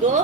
2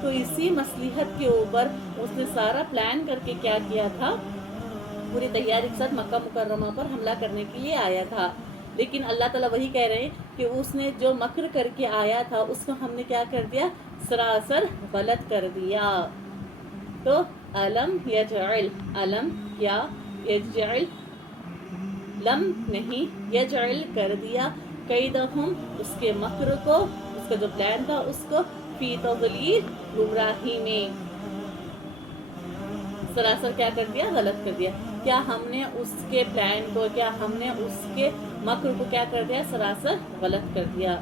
تو اسی مصلحت کے اوپر اس نے سارا پلان کر کے کیا کیا تھا، پوری تیاری کے ساتھ مکہ مکرمہ پر حملہ کرنے کے لیے آیا تھا. لیکن اللہ تعالیٰ وہی کہہ رہے ہیں کہ اس نے جو مکر کر کے آیا تھا اس کو ہم نے کیا کر دیا، سراسر غلط کر دیا. تو علم یجعل، علم کیا، یجعل لم نہیں، یجعل کر دیا، کیدہم اس کے مکر کو، اس کا جو پلان تھا اس کو، فی تضلیل گمراہی میں، سراسر کیا کر دیا، غلط کر دیا. کیا ہم نے اس کے پلان کو، کیا ہم نے اس کے مکر کو کیا کر دیا، سراسر غلط کر دیا.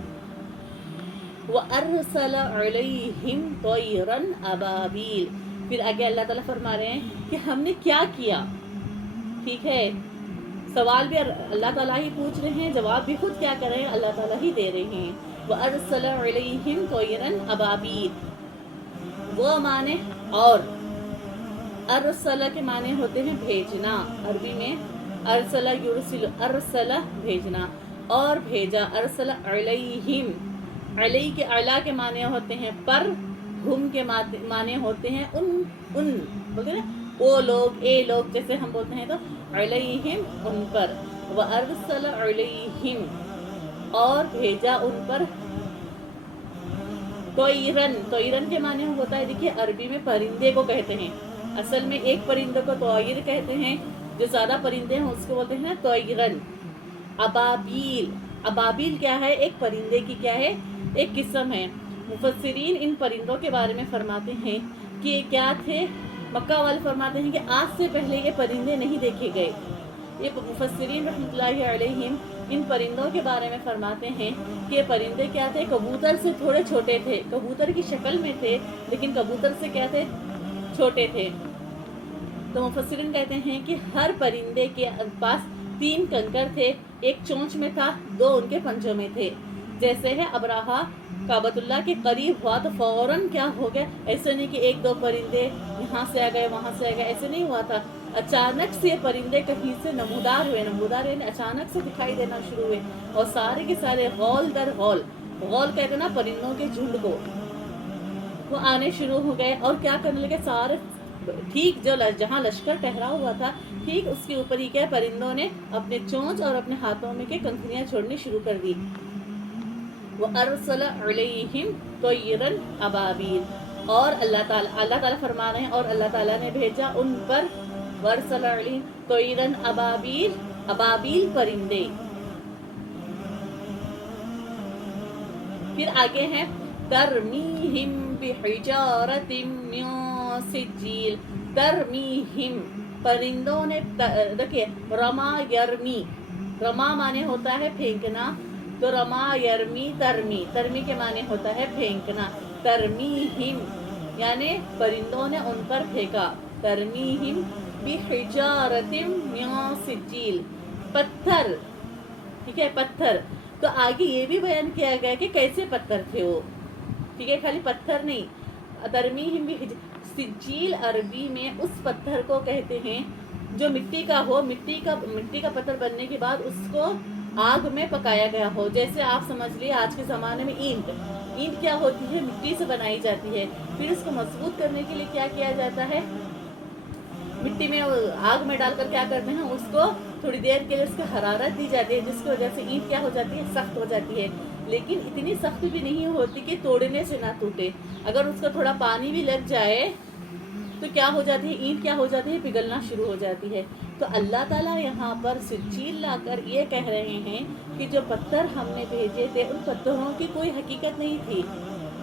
وَأَرْسَلَ عَلَيْهِمْ طَيْرًا أَبَابِيلَ، پھر آگے اللہ تعالیٰ فرما رہے ہیں کہ ہم نے کیا کیا. ٹھیک ہے، سوال بھی اللہ تعالیٰ ہی پوچھ رہے ہیں، جواب بھی خود کیا کر رہے ہیں، اللہ تعالیٰ ہی دے رہے ہیں. وَأَرْسَلَ عَلَيْهِمْ طَيْرًا أَبَابِيلَ، وہ معنی، اور ارسل کے معنی ہوتے ہیں بھیجنا. عربی میں ارسل یرسل، ارسل بھیجنا، اور بھیجا. ارسل علیہم، علی کے اعلیٰ کے معنی ہوتے ہیں پر، ہم کے معنی ہوتے ہیں ان بولتے ہیں نا، وہ لوگ، اے لوگ جیسے ہم بولتے ہیں، تو علیہم ان پر. وارسل علیہم، اور بھیجا ان پر. طیرن، طیرن کے معنی ہوتا ہے، دیکھیے عربی میں پرندے کو کہتے ہیں، اصل میں ایک پرندے کو طائر کہتے ہیں، جو زیادہ پرندے ہیں اس کو بولتے ہیں طیرن. ابابیل، ابابیل کیا ہے، ایک پرندے کی کیا ہے، ایک قسم ہے. مفسرین ان پرندوں کے بارے میں فرماتے ہیں کہ یہ کیا تھے. مکہ والے فرماتے ہیں کہ آج سے پہلے یہ پرندے نہیں دیکھے گئے. یہ مفسرین رحمۃ اللہ علیہم ان پرندوں کے بارے میں فرماتے ہیں کہ یہ پرندے کیا تھے، کبوتر سے تھوڑے چھوٹے تھے، کبوتر کی شکل میں تھے لیکن کبوتر سے کیا تھے، چھوٹے تھے. تو مفسرین کہتے ہیں کہ ہر پرندے کے پاس 3 کنکر تھے، ایک چونچ میں تھا، 2 ان کے پنجوں میں تھے. جیسے ہے ابراہا کعبۃ اللہ کے قریب ہوا تو فوراً کیا ہو گئے، ایسے نہیں کہ 1-2 پرندے یہاں سے آ گئے وہاں سے آ گئے، ایسے نہیں ہوا تھا. اچانک سے یہ پرندے کہیں سے نمودار ہوئے، نمودار یعنی اچانک سے دکھائی دینا شروع ہوئے، اور سارے کے سارے غول در غول، غول کہتے ہیں نا پرندوں کے جھنڈ کو، وہ آنے شروع ہو گئے. اور کیا کرنے لگے، سارے ٹھیک جو جہاں لشکر ٹھہرا ہوا تھا ٹھیک اس کے اوپر ہی کیا پرندوں نے اپنے چونچ اور اپنے ہاتھوں میں کے کنکریاں چھوڑنی شروع کر دی. وَأَرْسَلَ عَلَيْهِمْ طَيْرًا أَبَابِيلَ، اور اللہ تعالیٰ فرما رہے ہیں اور اللہ تعالیٰ نے بھیجا ان پر، وَأَرْسَلَ عَلَيْهِمْ طَيْرًا أَبَابِيلَ، ابابیل پرندے. پھر آگے ہیں ترمیہم بحجارۃ من سجیل. ترمیہم، پرندوں نے، دیکھیے رما یرمی، رما معنی ہوتا ہے پھینکنا، تو رما یرمی ترمی، ترمی کے معنی ہوتا ہے پھینکنا. ترمیہم یعنی پرندوں نے ان پر پھینکا. ترمیہم بحجارۃ من سجیل، پتھر. ٹھیک ہے، پتھر. تو آگے یہ بھی بیان کیا گیا کہ کیسے پتھر تھے وہ. ٹھیک ہے، خالی پتھر نہیں. ترمیہم سجیل عربی میں اس پتھر کو کہتے ہیں جو مٹی کا ہو، مٹی کا پتھر بننے کے بعد اس کو آگ میں پکایا گیا ہو. جیسے آپ سمجھ لیے آج کے زمانے میں اینٹ کیا ہوتی ہے، مٹی سے بنائی جاتی ہے. پھر اس کو مضبوط کرنے کے لیے کیا کیا جاتا ہے، مٹی میں آگ میں ڈال کر کیا کرتے ہیں، اس کو تھوڑی دیر کے لیے اس کو حرارت دی جاتی ہے، جس کی وجہ سے اینٹ کیا ہو جاتی ہے، سخت ہو جاتی ہے. لیکن اتنی سخت بھی نہیں ہوتی کہ توڑنے سے نہ ٹوٹے. اگر اس کو تھوڑا پانی بھی لگ جائے تو کیا ہو جاتی ہے، اینٹ کیا ہو جاتی ہے، پگھلنا شروع ہو جاتی ہے. تو اللہ تعالیٰ یہاں پر سجیل لا کر یہ کہہ رہے ہیں کہ جو پتھر ہم نے بھیجے تھے ان پتھروں کی کوئی حقیقت نہیں تھی.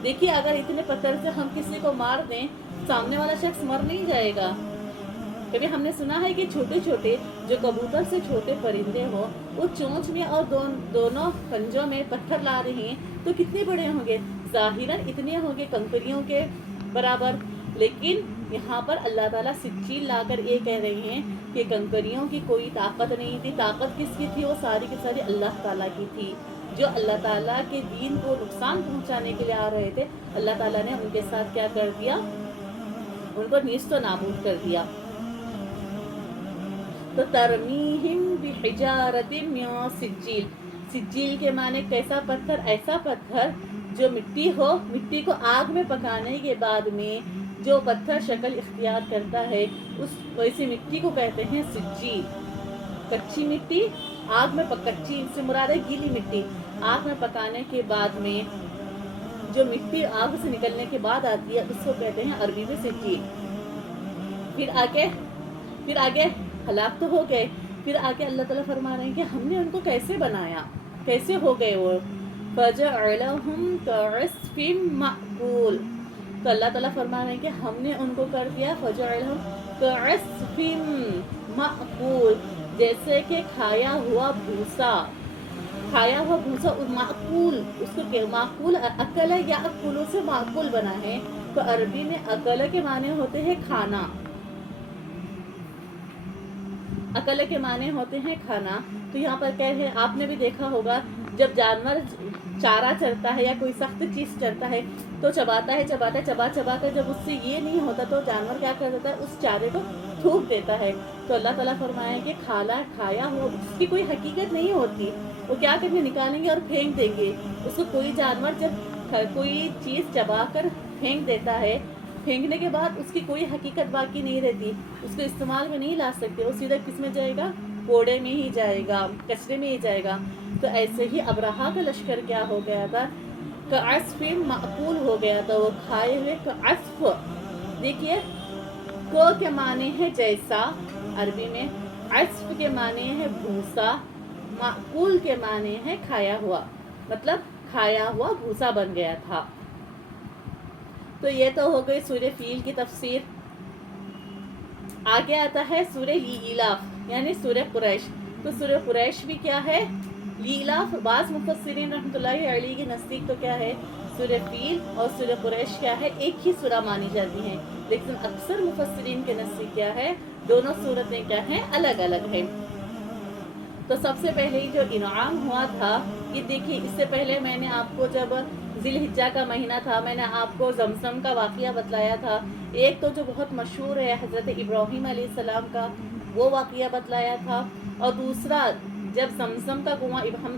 دیکھیے اگر اتنے پتھر سے ہم کسی کو مار دیں، سامنے والا شخص مر نہیں جائے گا. کبھی ہم نے سنا ہے کہ چھوٹے چھوٹے جو کبوتر سے چھوٹے پرندے ہوں، وہ چونچ میں اور دونوں پنجوں میں پتھر لا رہے ہیں تو کتنے بڑے ہوں گے، ظاہراً اتنے ہوں گے کنکریوں کے برابر. لیکن یہاں پر اللہ تعالیٰ سجیل لا کر یہ کہہ رہے ہیں کہ کنکریوں کی کوئی طاقت نہیں تھی. طاقت کس کی تھی، وہ ساری کی ساری اللہ تعالیٰ کی تھی. جو اللہ تعالیٰ کے دین کو نقصان پہنچانے کے لیے آ رہے تھے، اللہ تعالیٰ نے ان کے ساتھ کیا کر دیا، ان کو نیست و نابود کر دیا. تو ترمیہم بحجارۃ من سجیل، سجیل کے معنی کیسا پتھر، ایسا پتھر جو مٹی ہو، مٹی کو آگ میں پکانے کے بعد میں جو پتھر شکل اختیار کرتا ہے اس ویسی مٹی کو کہتے ہیں سجیل۔ کچی مٹی آگ میں کچی سے مراد ہے گیلی مٹی، آگ میں پکانے کے بعد میں جو مٹی آگ سے نکلنے کے بعد آتی ہے اس کو کہتے ہیں عربی میں سجیل۔ پھر آگے ہلاک تو ہو گئے، پھر آگے اللہ تعالیٰ فرما رہے ہیں کہ ہم نے ان کو کیسے بنایا، کیسے ہو گئے وہ، فَجَعَلَهُمْ كَعَصْفٍ مَأْكُولٍ۔ تو اللہ تعالیٰ فرما رہے ہیں کہ ہم نے ان کو کر دیا فَجَعَلَهُمْ كَعَصْفٍ مَأْكُولٍ، جیسے کہ کھایا ہوا بھوسا، کھایا ہوا بھوسا معقول، اس کو معقول اکل یا اکلو سے معقول بنا ہے، تو عربی میں اکل کے معنی ہوتے ہیں کھانا، اکل کے معنی ہوتے ہیں کھانا۔ تو یہاں پر کیا ہے، آپ نے بھی دیکھا ہوگا جب جانور چارہ چرتا ہے یا کوئی سخت چیز چرتا ہے تو چباتا ہے چبا کر جب اس سے یہ نہیں ہوتا تو جانور کیا کر دیتا ہے، اس چارے کو تھوک دیتا ہے۔ تو اللہ تعالیٰ فرمایا کہ کھایا ہو اس کی کوئی حقیقت نہیں ہوتی، وہ کیا کرنے نکالیں گے اور پھینک دیں گے اس کو۔ کوئی جانور جب کوئی چیز چبا کر پھینک دیتا ہے، پھینکنے کے بعد اس کی کوئی حقیقت باقی نہیں رہتی، اس کو استعمال میں نہیں لا سکتے، وہ سیدھا کس میں جائے گا، کوڑے میں ہی جائے گا، کچرے میں ہی جائے گا۔ تو ایسے ہی ابرہا کا لشکر کیا ہو گیا تھا، کعصف معقول ہو گیا تھا، وہ کھائے ہوئے کعصف۔ دیکھیے کو کے معنی ہے جیسا عربی میں، عصف کے معنی ہے بھوسا، معقول کے معنی ہے کھایا ہوا، مطلب کھایا ہوا بھوسا بن گیا تھا۔ تو یہ تو ہو گئی سورہ فیل کی تفسیر۔ آگے آتا ہے سورہ لیلاف یعنی سورہ قریش۔ تو سورہ قریش بھی کیا ہے، لیلاف۔ بعض مفسرین رحمۃ اللہ علیہ کے نزدیک تو کیا ہے، سورہ فیل اور سورہ قریش کیا ہے، ایک ہی سورہ مانی جاتی ہیں، لیکن اکثر مفسرین کے نزدیک کیا ہے، دونوں سورتیں کیا ہیں، الگ الگ ہیں۔ تو سب سے پہلے جو انعام ہوا تھا، یہ دیکھیے اس سے پہلے میں نے آپ کو جب ذی الحجہ کا مہینہ تھا، میں نے آپ کو زمزم کا واقعہ بتلایا تھا۔ ایک تو جو بہت مشہور ہے حضرت ابراہیم علیہ السلام کا، وہ واقعہ بتلایا تھا، اور دوسرا جب زمزم کا کنواں، ہم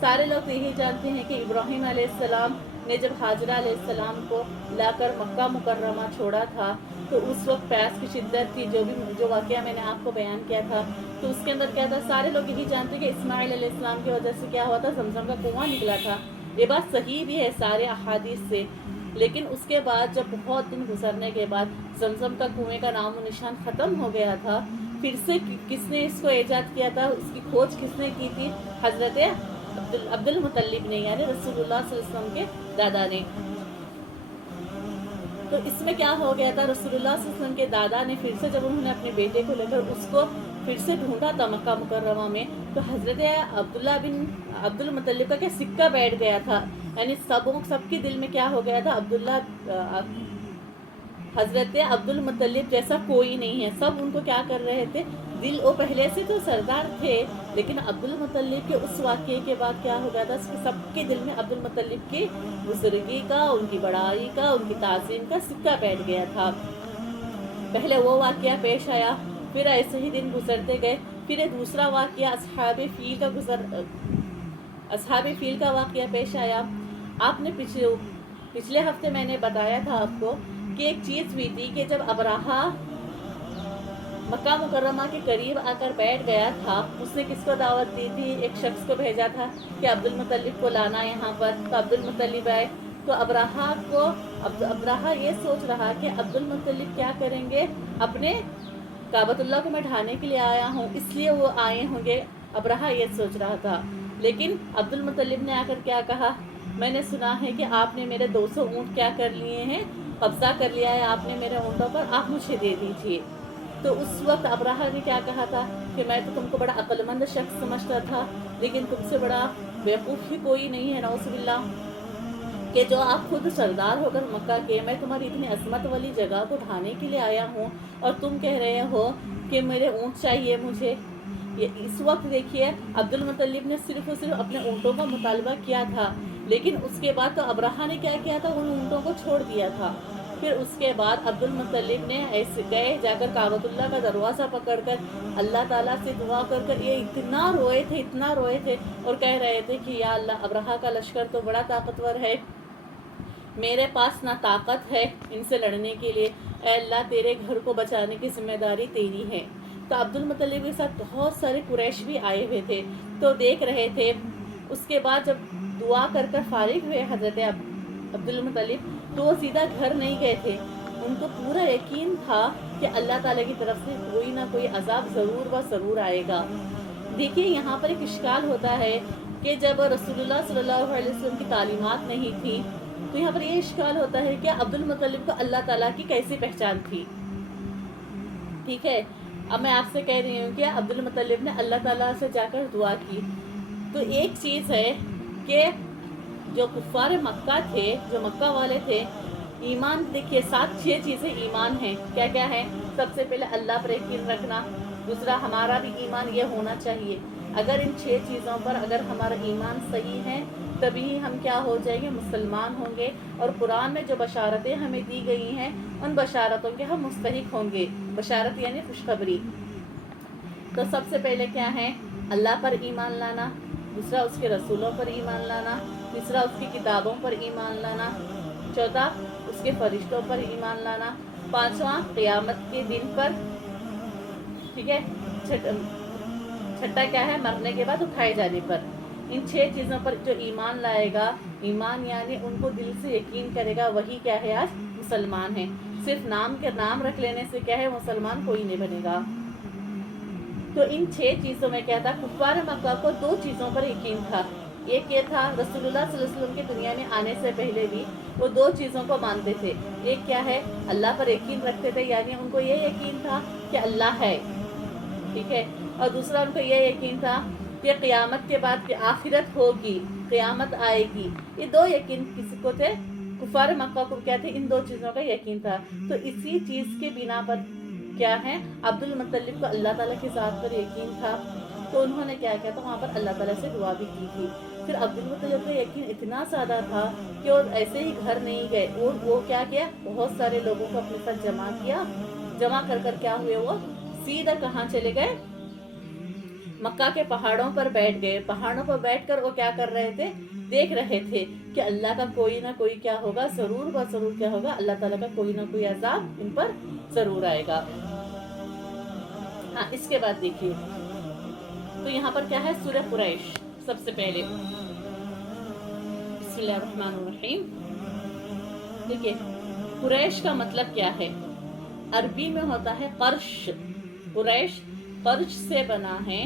سارے لوگ یہی جانتے ہیں کہ ابراہیم علیہ السلام نے جب حاجرہ علیہ السلام کو لا کر مکہ مکرمہ چھوڑا تھا تو اس وقت پیاس کی شدت تھی، جو واقعہ میں نے آپ کو بیان کیا تھا۔ تو اس کے اندر کیا تھا، سارے لوگ یہی جانتے ہیں کہ اسماعیل علیہ السلام کی وجہ سے کیا ہوا تھا، زمزم کا کنواں نکلا تھا۔ یہ بات صحیح بھی ہے سارے احادیث سے، لیکن اس کے بعد جب بہت دن گزرنے کے بعد زمزم کا کنویں کا نام و نشان ختم ہو گیا تھا، پھر سے کس نے اس کو ایجاد کیا تھا، اس کی کھوج کس نے کی تھی، حضرت عبد المطلب نے، یعنی رسول اللہ صلی اللہ علیہ وسلم کے دادا نے۔ تو اس میں کیا ہو گیا تھا، رسول اللہ صلی اللہ علیہ وسلم کے دادا نے پھر سے جب انہوں نے اپنے بیٹے کو لے کر اس کو پھر سے ڈھونڈا تھا مکہ مکرمہ میں، تو حضرت عبداللہ بن عبد المطلب کا کیا سکہ بیٹھ گیا تھا، یعنی سب کے دل میں کیا ہو گیا تھا، حضرت عبد المطلب جیسا کوئی نہیں ہے۔ سب ان کو کیا کر رہے تھے، دل وہ پہلے سے تو سردار تھے، لیکن عبد المطلب کے اس واقعے کے بعد کیا ہو گیا تھا، سب کے دل میں عبد المطلب کی بزرگی کا، ان کی بڑائی کا، ان کی تعظیم کا سکہ بیٹھ گیا تھا۔ پہلے وہ واقعہ پیش آیا، پھر ایسے ہی دن گزرتے گئے، پھر ایک دوسرا واقعہ اصحاب فیل کا واقعہ پیش آیا۔ آپ نے پچھلے ہفتے میں نے بتایا تھا آپ کو کہ ایک چیز ہوئی تھی کہ جب ابرہا مکہ مکرمہ کے قریب آ کر بیٹھ گیا تھا، اس نے کس کو دعوت دی تھی، ایک شخص کو بھیجا تھا کہ عبد المطلب کو لانا یہاں پر، تو عبد المطلب آئے۔ تو ابرہا یہ سوچ رہا کہ عبد المطلب کیا کریں گے، اپنے کعبۃ اللہ کو میں ڈھانے کے لیے آیا ہوں اس لیے وہ آئے ہوں گے، ابرہا یہ سوچ رہا تھا۔ لیکن عبد المطلب نے آ کر کیا کہا، میں نے سنا ہے کہ آپ نے میرے 200 اونٹ کیا کر لیے ہیں، قبضہ کر لیا ہے آپ نے میرے اونٹوں پر، آپ مجھے دے دیجیے۔ تو اس وقت ابرہا نے کیا کہا تھا کہ میں تو تم کو بڑا عقل مند شخص سمجھتا تھا، لیکن تم سے بڑا بیوقوف ہی کوئی نہیں ہے، نعوذ باللہ، کہ جو آپ خود سردار ہو کر مکہ کے، میں تمہاری اتنی عظمت والی جگہ کو ڈھانے کے لیے آیا ہوں اور تم کہہ رہے ہو کہ میرے اونٹ چاہیے مجھے۔ اس وقت دیکھیے عبد المطلب نے صرف اور صرف اپنے اونٹوں کا مطالبہ کیا تھا، لیکن اس کے بعد تو ابرہا نے کیا کیا تھا، ان اونٹوں کو چھوڑ دیا تھا۔ پھر اس کے بعد عبد المطلب نے ایسے گئے جا کر کعبۃ اللہ کا دروازہ پکڑ کر اللہ تعالیٰ سے دعا کر یہ اتنا روئے تھے اور کہہ رہے تھے کہ یا اللہ، ابرہا کا لشکر تو بڑا طاقتور ہے، میرے پاس نہ طاقت ہے ان سے لڑنے کے لیے، اے اللہ تیرے گھر کو بچانے کی ذمہ داری تیری ہے۔ تو عبد المطلب کے ساتھ بہت سارے قریش بھی آئے ہوئے تھے، تو دیکھ رہے تھے۔ اس کے بعد جب دعا کر کر فارغ ہوئے حضرت عبد المطلب، تو وہ سیدھا گھر نہیں گئے تھے۔ ان کو پورا یقین تھا کہ اللہ تعالیٰ کی طرف سے کوئی نہ کوئی عذاب ضرور و ضرور آئے گا۔ دیکھیے یہاں پر ایک اشکال ہوتا ہے کہ جب رسول اللہ صلی اللہ علیہ وسلم کی تعلیمات نہیں تھی، تو یہاں پر یہ اشکال ہوتا ہے کہ عبد المطلب کو اللہ تعالیٰ کی کیسی پہچان تھی؟ ٹھیک ہے، اب میں آپ سے کہہ رہی ہوں کہ عبد المطلب نے اللہ تعالیٰ سے جا کر دعا کی، تو ایک چیز ہے کہ جو کفار مکہ تھے، جو مکہ والے تھے، ایمان دیکھیے 7 چیزیں ایمان ہیں۔ کیا کیا ہے؟ سب سے پہلے اللہ پر یقین رکھنا، دوسرا ہمارا بھی ایمان یہ ہونا چاہیے، اگر ان 6 چیزوں پر اگر ہمارا ایمان صحیح ہے تبھی ہم کیا ہو جائیں گے؟ مسلمان ہوں گے، اور قرآن میں جو بشارتیں ہمیں دی گئی ہیں ان بشارتوں کے ہم مستحق ہوں گے۔ بشارت یعنی خوشخبری۔ تو سب سے پہلے کیا ہے؟ اللہ پر ایمان لانا، دوسرا اس کے رسولوں پر ایمان لانا، تیسرا اس کی کتابوں پر ایمان لانا، چوتھا اس کے فرشتوں پر ایمان لانا، پانچواں قیامت کے دن پر، ٹھیک ہے، چھٹا کیا ہے؟ مرنے کے بعد اٹھائے جانے پر۔ ان 6 چیزوں پر جو ایمان لائے گا، ایمان یعنی ان کو دل سے یقین کرے گا، وہی کیا ہے؟ آج مسلمان ہے۔ صرف نام رکھ لینے سے کیا ہے؟ مسلمان کوئی نہیں بنے گا۔ تو ان 6 چیزوں میں کیا تھا؟ کفار مکہ کو 2 چیزوں پر یقین تھا۔ ایک یہ تھا رسول اللہ صلی اللہ علیہ وسلم کی دنیا میں آنے سے پہلے بھی وہ 2 چیزوں کو مانتے تھے۔ ایک کیا ہے؟ اللہ پر یقین رکھتے تھے، یعنی ان کو یہ یقین تھا کہ اللہ ہے، ٹھیک ہے، اور دوسرا ان کو یہ یقین تھا کہ قیامت کے بعد کہ آخرت ہوگی، قیامت آئے گی۔ یہ 2 یقین کسی کو تھے؟ کفار مکہ کو کیا تھے؟ ان 2 چیزوں کا یقین تھا۔ تو اسی چیز کے بنا پر کیا ہے؟ عبد المطلب کو اللہ تعالیٰ کی ذات پر یقین تھا، تو انہوں نے کیا کیا تھا؟ وہاں پر اللہ تعالیٰ سے دعا بھی کی تھی۔ پھر عبد المطلب کا یقین اتنا زیادہ تھا کہ وہ ایسے ہی گھر نہیں گئے، وہ کیا کیا؟ بہت سارے لوگوں کو اپنے ساتھ جمع کیا، جمع کر کیا ہوئے؟ وہ سیدھا کہاں چلے گئے؟ مکہ کے پہاڑوں پر بیٹھ گئے۔ پہاڑوں پر بیٹھ کر وہ کیا کر رہے تھے؟ دیکھ رہے تھے کہ اللہ کا کوئی نہ کوئی کیا ہوگا؟ ضرور و ضرور کیا ہوگا؟ اللہ تعالیٰ کا کوئی نہ کوئی عذاب ان پر ضرور آئے گا۔ ہاں، اس کے بعد دیکھیے تو یہاں پر کیا ہے؟ سورہ قریش سب سے پہلے، بسم اللہ الرحمن الرحیم۔ دیکھیے قریش کا مطلب کیا ہے؟ عربی میں ہوتا ہے قرش۔ قریش قرش سے بنا ہے،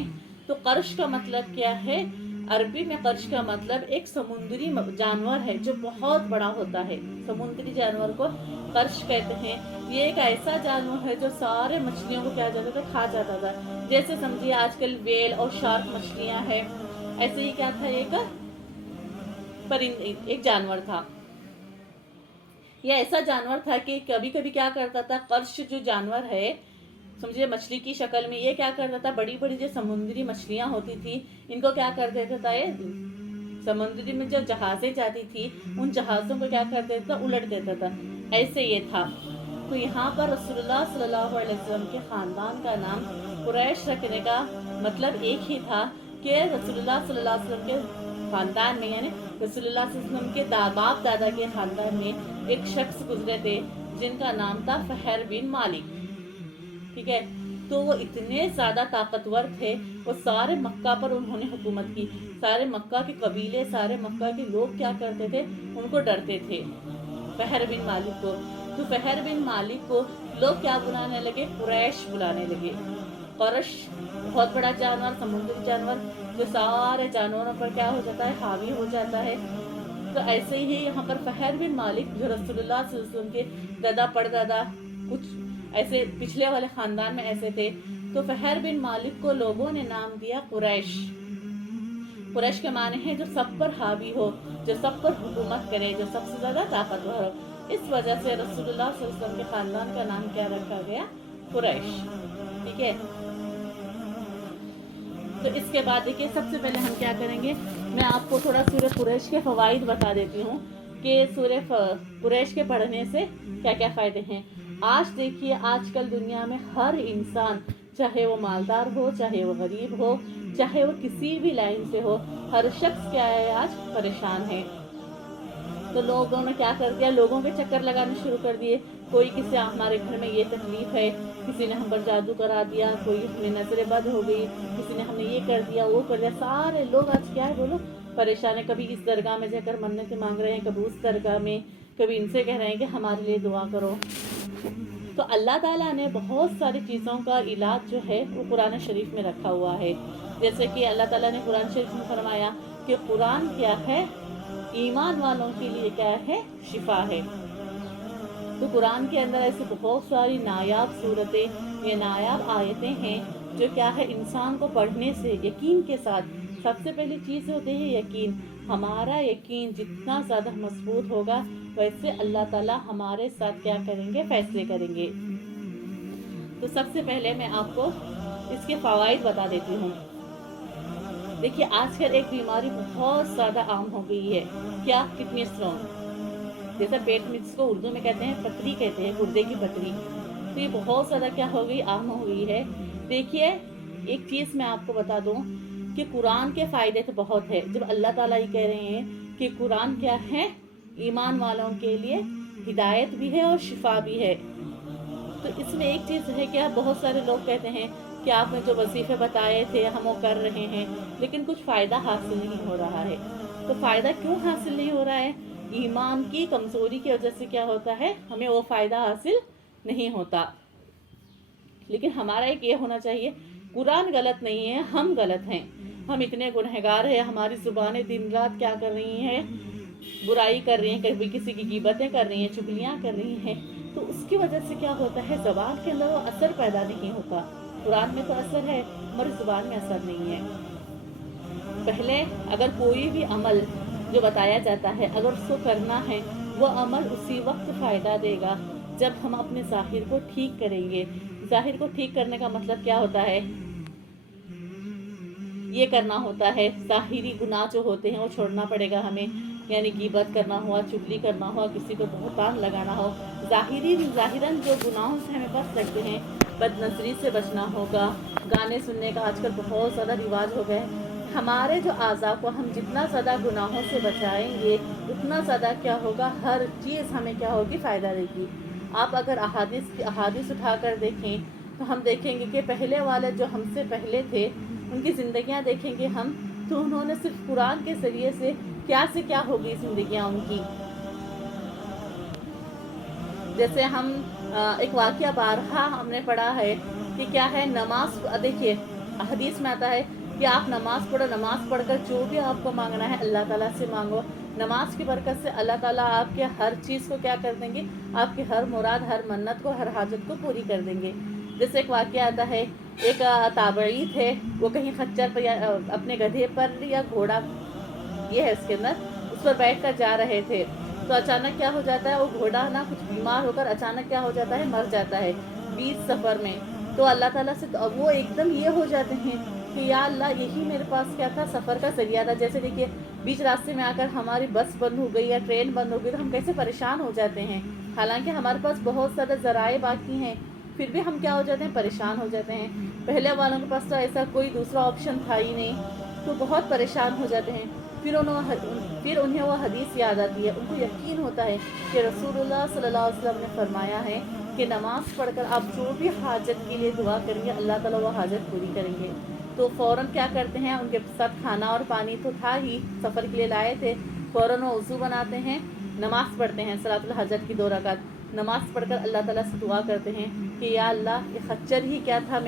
تو قرش کا مطلب کیا ہے؟ عربی میں قرش کا مطلب ایک سمندری جانور ہے جو بہت بڑا ہوتا ہے۔ سمندری جانور کو قرش کہتے ہیں۔ یہ ایک ایسا جانور ہے جو سارے مچھلیوں کو کیا جاتا تھا؟ کھا جاتا تھا۔ جیسے سمجھیے آج کل ویل اور شارک مچھلیاں ہیں، ایسے ہی کیا تھا؟ ایک جانور تھا۔ یہ ایسا جانور تھا کہ کبھی کبھی کیا کرتا تھا؟ قرش جو جانور ہے، سمجھے مچھلی کی شکل میں، یہ کیا کرتا تھا؟ بڑی بڑی جو سمندری مچھلیاں ہوتی تھی ان کو کیا کر دیتا تھا؟ یہ سمندری میں جو جہازیں جاتی تھی ان جہازوں کو کیا کر دیتا تھا؟ الٹ دیتا تھا۔ ایسے یہ تھا۔ تو یہاں پر رسول اللہ صلی اللہ علیہ وسلم کے خاندان کا نام قریش رکھنے کا مطلب ایک ہی تھا کہ رسول اللہ صلی اللہ علیہ وسلم کے خاندان میں، یعنی رسول اللہ صلی اللہ علیہ وسلم کے باپ دادا کے خاندان میں ایک شخص گزرے تھے جن کا نام تھا فہر بن مالک، ٹھیک ہے۔ تو وہ اتنے زیادہ طاقتور تھے، وہ سارے مکہ پر انہوں نے حکومت کی۔ سارے مکہ کے قبیلے، سارے مکہ کے لوگ کیا کرتے تھے؟ ان کو ڈرتے تھے، فہر بن مالک کو۔ تو فہر بن مالک کو لوگ کیا بلانے لگے؟ قریش بلانے لگے۔ قرش بہت بڑا جانور، سمندری جانور جو سارے جانوروں پر کیا ہو جاتا ہے؟ حاوی ہو جاتا ہے۔ تو ایسے ہی یہاں پر فہر بن مالک جو رسول اللہ صلی اللہ علیہ وسلم کے دادا پردادا کچھ ایسے پچھلے والے خاندان میں ایسے تھے، تو فہر بن مالک کو لوگوں نے نام دیا قریش۔ قریش کے معنی ہے جو سب پر حاوی ہو، جو سب پر حکومت کرے، جو سب سے زیادہ طاقتور ہو۔ اس وجہ سے رسول اللہ صلی اللہ علیہ وسلم کے خاندان کا نام کیا رکھا گیا؟ قریش، ٹھیک ہے۔ تو اس کے بعد دیکھیے سب سے پہلے ہم کیا کریں گے؟ میں آپ کو تھوڑا سورہ قریش کے فوائد بتا دیتی ہوں کہ سورہ قریش کے پڑھنے سے کیا کیا فائدے ہیں۔ آج دیکھیے آج کل دنیا میں ہر انسان، چاہے وہ مالدار ہو، چاہے وہ غریب ہو، چاہے وہ کسی بھی لائن سے ہو، ہر شخص کیا ہے؟ آج پریشان ہے۔ تو لوگوں نے کیا کر دیا, لوگوں کے چکر لگانے شروع کر دیے. کوئی کسی ہمارے گھر میں یہ تکلیف ہے, کسی نے ہم پر جادو کرا دیا, کوئی ہمیں نظر بد ہو گئی, کسی نے ہم نے یہ کر دیا وہ کر دیا. سارے لوگ آج کیا ہے بولو پریشان ہے. کبھی اس درگاہ میں جا کر منتیں مانگ رہے ہیں, کبھی اس درگاہ میں, کبھی ان سے کہہ رہے ہیں کہ ہمارے لیے دعا کرو. تو اللہ تعالیٰ نے بہت ساری چیزوں کا علاج جو ہے وہ قرآن شریف میں رکھا ہوا ہے. جیسے کہ اللہ تعالیٰ نے قرآن شریف میں فرمایا کہ قرآن کیا ہے, ایمان والوں کے لیے کیا ہے, شفا ہے. تو قرآن کے اندر ایسی بہت ساری نایاب صورتیں یا نایاب آیتیں ہیں جو کیا ہے انسان کو پڑھنے سے یقین کے ساتھ, سب سے پہلی چیز ہوتی ہے یقین. ہمارا یقین جتنا زیادہ مضبوط ہوگا ویسے اللہ تعالیٰ ہمارے ساتھ کیا کریں گے, فیصلے کریں گے. تو سب سے پہلے میں آپ کو اس کے فوائد بتا دیتی ہوں. دیکھیے آج کل ایک بیماری بہت زیادہ عام ہو گئی ہے, کیا, کڈنی اسٹون. جیسا پیٹ میں جس کو اردو میں کہتے ہیں پتھری کہتے ہیں, گردے کی پتھری. تو یہ بہت زیادہ کیا ہو گئی, عام ہو گئی ہے. دیکھیے ایک چیز میں آپ کو بتا دوں کہ قرآن کے فائدے تو بہت ہے. جب اللہ تعالیٰ ہی کہہ رہے ہیں کہ قرآن کیا ہے, ایمان والوں کے لیے ہدایت بھی ہے اور شفا بھی ہے. تو اس میں ایک چیز ہے کہ بہت سارے لوگ کہتے ہیں کہ آپ نے جو وظیفے بتائے تھے ہم وہ کر رہے ہیں لیکن کچھ فائدہ حاصل نہیں ہو رہا ہے. تو فائدہ کیوں حاصل نہیں ہو رہا ہے؟ ایمان کی کمزوری کی وجہ سے کیا ہوتا ہے, ہمیں وہ فائدہ حاصل نہیں ہوتا. لیکن ہمارا ایک یہ ہونا چاہیے, قرآن غلط نہیں ہے, ہم غلط ہیں. ہم اتنے گنہگار ہیں, ہماری زبانیں دن رات کیا کر رہی ہیں, برائی کر رہی ہیں, کبھی کسی کی غیبتیں کر رہی ہیں, چغلیاں کر رہی ہیں. تو اس کی وجہ سے کیا ہوتا ہے, زبان کے اندر وہ اثر پیدا نہیں ہوتا. قرآن میں تو اثر ہے, ہماری زبان میں اثر نہیں ہے. پہلے اگر کوئی بھی عمل جو بتایا جاتا ہے اگر اس کو کرنا ہے, وہ عمل اسی وقت فائدہ دے گا جب ہم اپنے ظاہر کو ٹھیک کریں گے. ظاہر کو ٹھیک کرنے کا مطلب کیا ہوتا ہے, یہ کرنا ہوتا ہے ظاہری گناہ جو ہوتے ہیں وہ چھوڑنا پڑے گا ہمیں. یعنی غیبت کرنا ہوا, چغلی کرنا ہوا, کسی کو بہتان لگانا ہو, ظاہراً جو گناہوں سے ہمیں بچ سکتے ہیں. بد نظری سے بچنا ہوگا. گانے سننے کا آج کل بہت زیادہ رواج ہو گیا ہے. ہمارے جو اعضاء کو ہم جتنا زیادہ گناہوں سے بچائیں گے اتنا زیادہ کیا ہوگا, ہر چیز ہمیں کیا ہوگی, فائدہ دے گی. آپ اگر احادیث اٹھا کر دیکھیں تو ہم دیکھیں گے کہ پہلے والے جو ہم سے پہلے تھے ان کی زندگیاں دیکھیں گے ہم, تو انہوں نے صرف قرآن کے ذریعے سے کیا ہو گئی زندگیاں ان کی. جیسے ہم ایک واقعہ بارہا ہم نے پڑھا ہے کہ کیا ہے, نماز. دیکھیے حدیث میں آتا ہے کہ آپ نماز پڑھو, نماز پڑھ کر جو بھی آپ کو مانگنا ہے اللہ تعالیٰ سے مانگو. نماز کی برکت سے اللہ تعالیٰ آپ کے ہر چیز کو کیا کر دیں گے, آپ کی ہر مراد, ہر منت کو, ہر حاجت کو پوری کر دیں گے. جیسے ایک واقعہ آتا ہے, ایک تابعی تھے, وہ کہیں خچر پر یا اپنے گدھے پر یا گھوڑا, یہ ہے اس کے اندر, اس پر بیٹھ کر جا رہے تھے. تو اچانک کیا ہو جاتا ہے, وہ گھوڑا نا کچھ بیمار ہو کر اچانک کیا ہو جاتا ہے, مر جاتا ہے بیچ سفر میں. تو اللہ تعالیٰ سے وہ ایک دم یہ ہو جاتے ہیں کہ یا اللہ یہی میرے پاس کیا تھا, سفر کا ذریعہ تھا. جیسے دیکھیے بیچ راستے میں آ کر ہماری بس بند ہو گئی یا ٹرین بند ہو گئی تو ہم کیسے پریشان ہو جاتے ہیں. حالانکہ ہمارے پاس بہت زیادہ ذرائع باقی ہیں, پھر بھی ہم کیا ہو جاتے ہیں, پریشان ہو جاتے ہیں. پہلے والوں کے پاس تو ایسا کوئی دوسرا آپشن تھا ہی نہیں, تو بہت پریشان ہو جاتے ہیں. پھر انہیں وہ حدیث یاد آتی ہے, ان کو یقین ہوتا ہے کہ رسول اللہ صلی اللہ علیہ وسلم نے فرمایا ہے کہ نماز پڑھ کر آپ جو بھی حاجت کے لیے دعا کریں گے اللہ تعالیٰ وہ حاجت پوری کریں گے. تو فوراً کیا کرتے ہیں, ان کے ساتھ کھانا اور پانی تو تھا ہی, سفر کے لیے لائے تھے. فوراً وہ وضو بناتے ہیں, نماز پڑھتے ہیں, صلاۃ الحاجت کی 2 رکعت نماز پڑھ کر اللہ تعالیٰ سے دعا کرتے ہیں کہ یا اللہ یہ خچر ہی کیا تھا,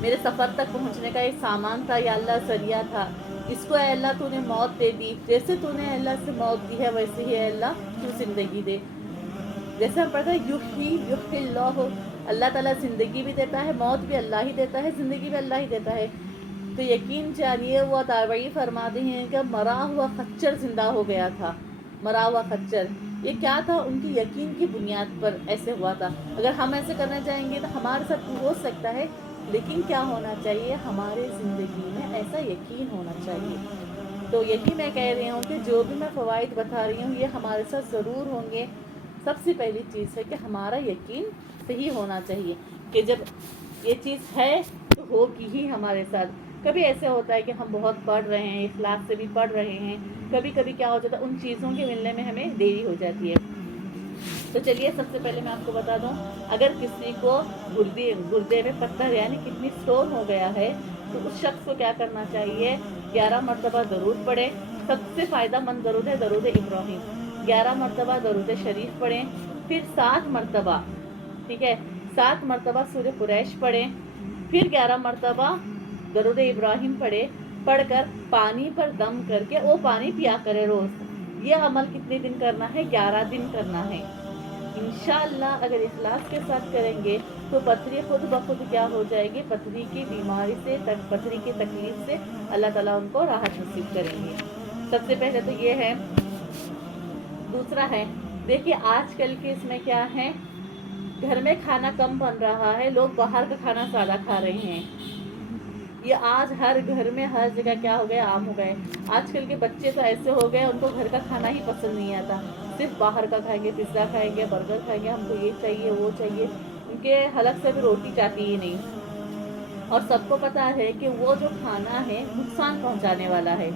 میرے سفر تک پہنچنے کا ایک سامان تھا, یا اللہ ذریعہ تھا, اس کو اے اللہ تو نے موت دے دی. جیسے تو نے اللہ سے موت دی ہے ویسے ہی اے اللہ تو زندگی دے. جیسے ہم پڑھتے ہیں یحیی اللہ, اللہ تعالیٰ زندگی بھی دیتا ہے, موت بھی اللہ ہی دیتا ہے, زندگی بھی اللہ ہی دیتا ہے. تو یقین جانیے وہ تابعی فرماتے ہیں کہ مرا ہوا خچر زندہ ہو گیا تھا. مرا ہوا خچر یہ کیا تھا, ان کی یقین کی بنیاد پر ایسے ہوا تھا. اگر ہم ایسے کرنا چاہیں گے تو ہمارے ساتھ ہو سکتا ہے, لیکن کیا ہونا چاہیے, ہمارے زندگی میں ایسا یقین ہونا چاہیے. تو یہی میں کہہ رہی ہوں کہ جو بھی میں فوائد بتا رہی ہوں یہ ہمارے ساتھ ضرور ہوں گے. سب سے پہلی چیز ہے کہ ہمارا یقین صحیح ہونا چاہیے کہ جب یہ چیز ہے تو ہوگی ہی ہمارے ساتھ. کبھی ایسے ہوتا ہے کہ ہم بہت پڑھ رہے ہیں، اخلاص سے بھی پڑھ رہے ہیں، کبھی کبھی کیا ہو جاتا ہے ان چیزوں کے ملنے میں ہمیں دیری ہو جاتی ہے. تو چلیے سب سے پہلے میں آپ کو بتا دوں، اگر کسی کو گردے میں پتھر یعنی کڈنی اسٹون ہو گیا ہے تو اس شخص کو کیا کرنا چاہیے، 11 مرتبہ درود پڑھیں. سب سے فائدہ مند درود ہے درود ابراہیم. 11 مرتبہ درود شریف پڑھیں، پھر 7 مرتبہ، ٹھیک ہے، 7 مرتبہ سورہ قریش پڑھیں، پھر 11 مرتبہ درود ابراہیم پڑھ کر پانی پر دم کر کے وہ پانی پیا کرے روز. یہ عمل کتنے دن کرنا ہے؟ 11 دن کرنا ہے. انشاءاللہ اگر اخلاص کے ساتھ کریں گے تو پتھری خود بخود کیا ہو جائے گی، پتھری کی بیماری سے، پتھری کی تکلیف سے اللہ تعالیٰ ان کو راحت نصیب کریں گے. سب سے پہلے تو یہ ہے. دوسرا ہے، دیکھیے آج کل کے اس میں کیا ہے، گھر میں کھانا کم بن رہا ہے، لوگ باہر کا کھانا زیادہ کھا رہے ہیں. یہ آج ہر گھر میں ہر جگہ کیا ہو گیا، عام ہو گئے. آج کل کے بچے تو ایسے ہو گئے ان کو گھر کا کھانا ہی پسند نہیں آتا، صرف باہر کا کھائیں گے، پیزا کھائیں گے، برگر کھائیں گے، ہم کو یہ چاہیے وہ چاہیے. ان کے حلق سے بھی روٹی جاتی ہی نہیں. اور سب کو پتا ہے کہ وہ جو کھانا ہے نقصان پہنچانے والا ہے.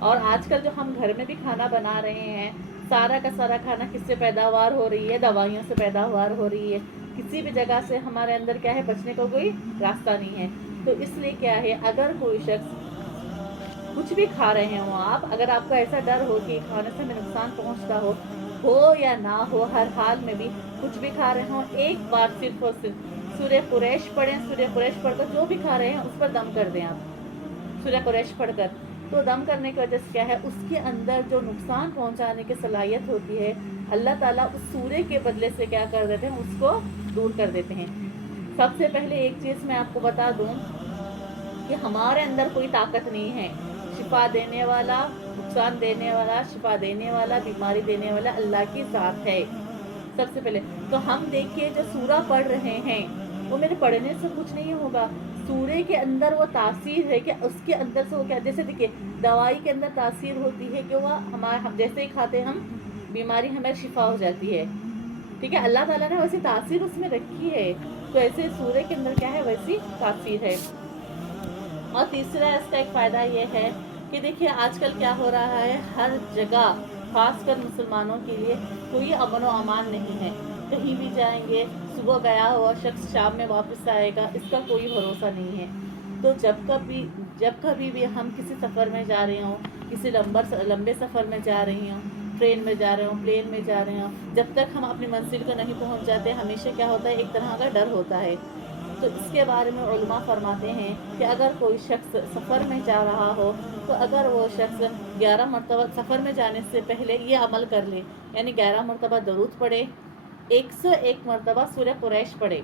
اور آج کل جو ہم گھر میں بھی کھانا بنا رہے ہیں، سارا کا سارا کھانا کس سے پیداوار ہو رہی ہے؟ دوائیوں سے پیداوار ہو رہی ہے. کسی بھی جگہ سے ہمارے اندر کیا ہے، بچنے کا کوئی راستہ نہیں ہے. تو اس لیے کیا ہے، اگر کوئی شخص کچھ بھی کھا رہے ہوں آپ، اگر آپ کو ایسا ڈر ہو کہ کھانے سے ہمیں نقصان پہنچتا ہو یا نہ ہو، ہر حال میں بھی کچھ بھی کھا رہے ہوں، ایک بار صرف اور صرف سورہ قریش پڑھیں. سورہ قریش پڑھ کر جو بھی کھا رہے ہیں اس پر دم کر دیں آپ، سورہ قریش پڑھ کر. تو دم کرنے کی وجہ سے کیا ہے، اس کے اندر جو نقصان پہنچانے کی صلاحیت ہوتی ہے، اللہ تعالیٰ اس سورے کے بدلے سے کیا کر دیتے ہیں، اس کو دور کر دیتے ہیں. سب سے پہلے ایک چیز میں آپ کو بتا دوں کہ ہمارے اندر کوئی طاقت نہیں ہے. شفا دینے والا، نقصان دینے والا، شفا دینے والا، بیماری دینے والا اللہ کی ذات ہے. سب سے پہلے تو ہم دیکھیے جو سورہ پڑھ رہے ہیں وہ میرے پڑھنے سے کچھ نہیں ہوگا. سورے کے اندر وہ تاثیر ہے کہ اس کے اندر سے وہ کیا، جیسے دیکھیے دوائی کے اندر تاثیر ہوتی ہے کہ وہ ہم جیسے ہی کھاتے ہم بیماری ہمیں شفا ہو جاتی ہے. ٹھیک ہے، اللہ تعالیٰ نے ویسی تاثیر اس میں رکھی ہے. تو ایسے سورے کے اندر کیا ہے، ویسی تاثیر ہے. اور تیسرا اس کا ایک فائدہ یہ ہے کہ دیکھیے آج کل کیا ہو رہا ہے، ہر جگہ خاص کر مسلمانوں کے لیے کوئی امن و امان نہیں ہے. کہیں بھی جائیں گے، صبح گیا ہوا شخص شام میں واپس آئے گا، اس کا کوئی بھروسہ نہیں ہے. تو جب کبھی بھی ہم کسی سفر میں جا رہے ہوں، کسی لمبے سفر میں جا رہی ہوں، ٹرین میں جا رہے ہوں، پلین میں جا رہے ہوں، جب تک ہم اپنی منزل کو نہیں پہنچ جاتے ہمیشہ کیا ہوتا ہے، ایک طرح کا ڈر ہوتا ہے. تو اس کے بارے میں علماء فرماتے ہیں کہ اگر کوئی شخص سفر میں جا رہا ہو تو اگر وہ شخص 11 مرتبہ سفر میں جانے سے پہلے یہ عمل کر لے، یعنی 11 مرتبہ درود پڑھے، 101 مرتبہ سورہ قریش پڑھے،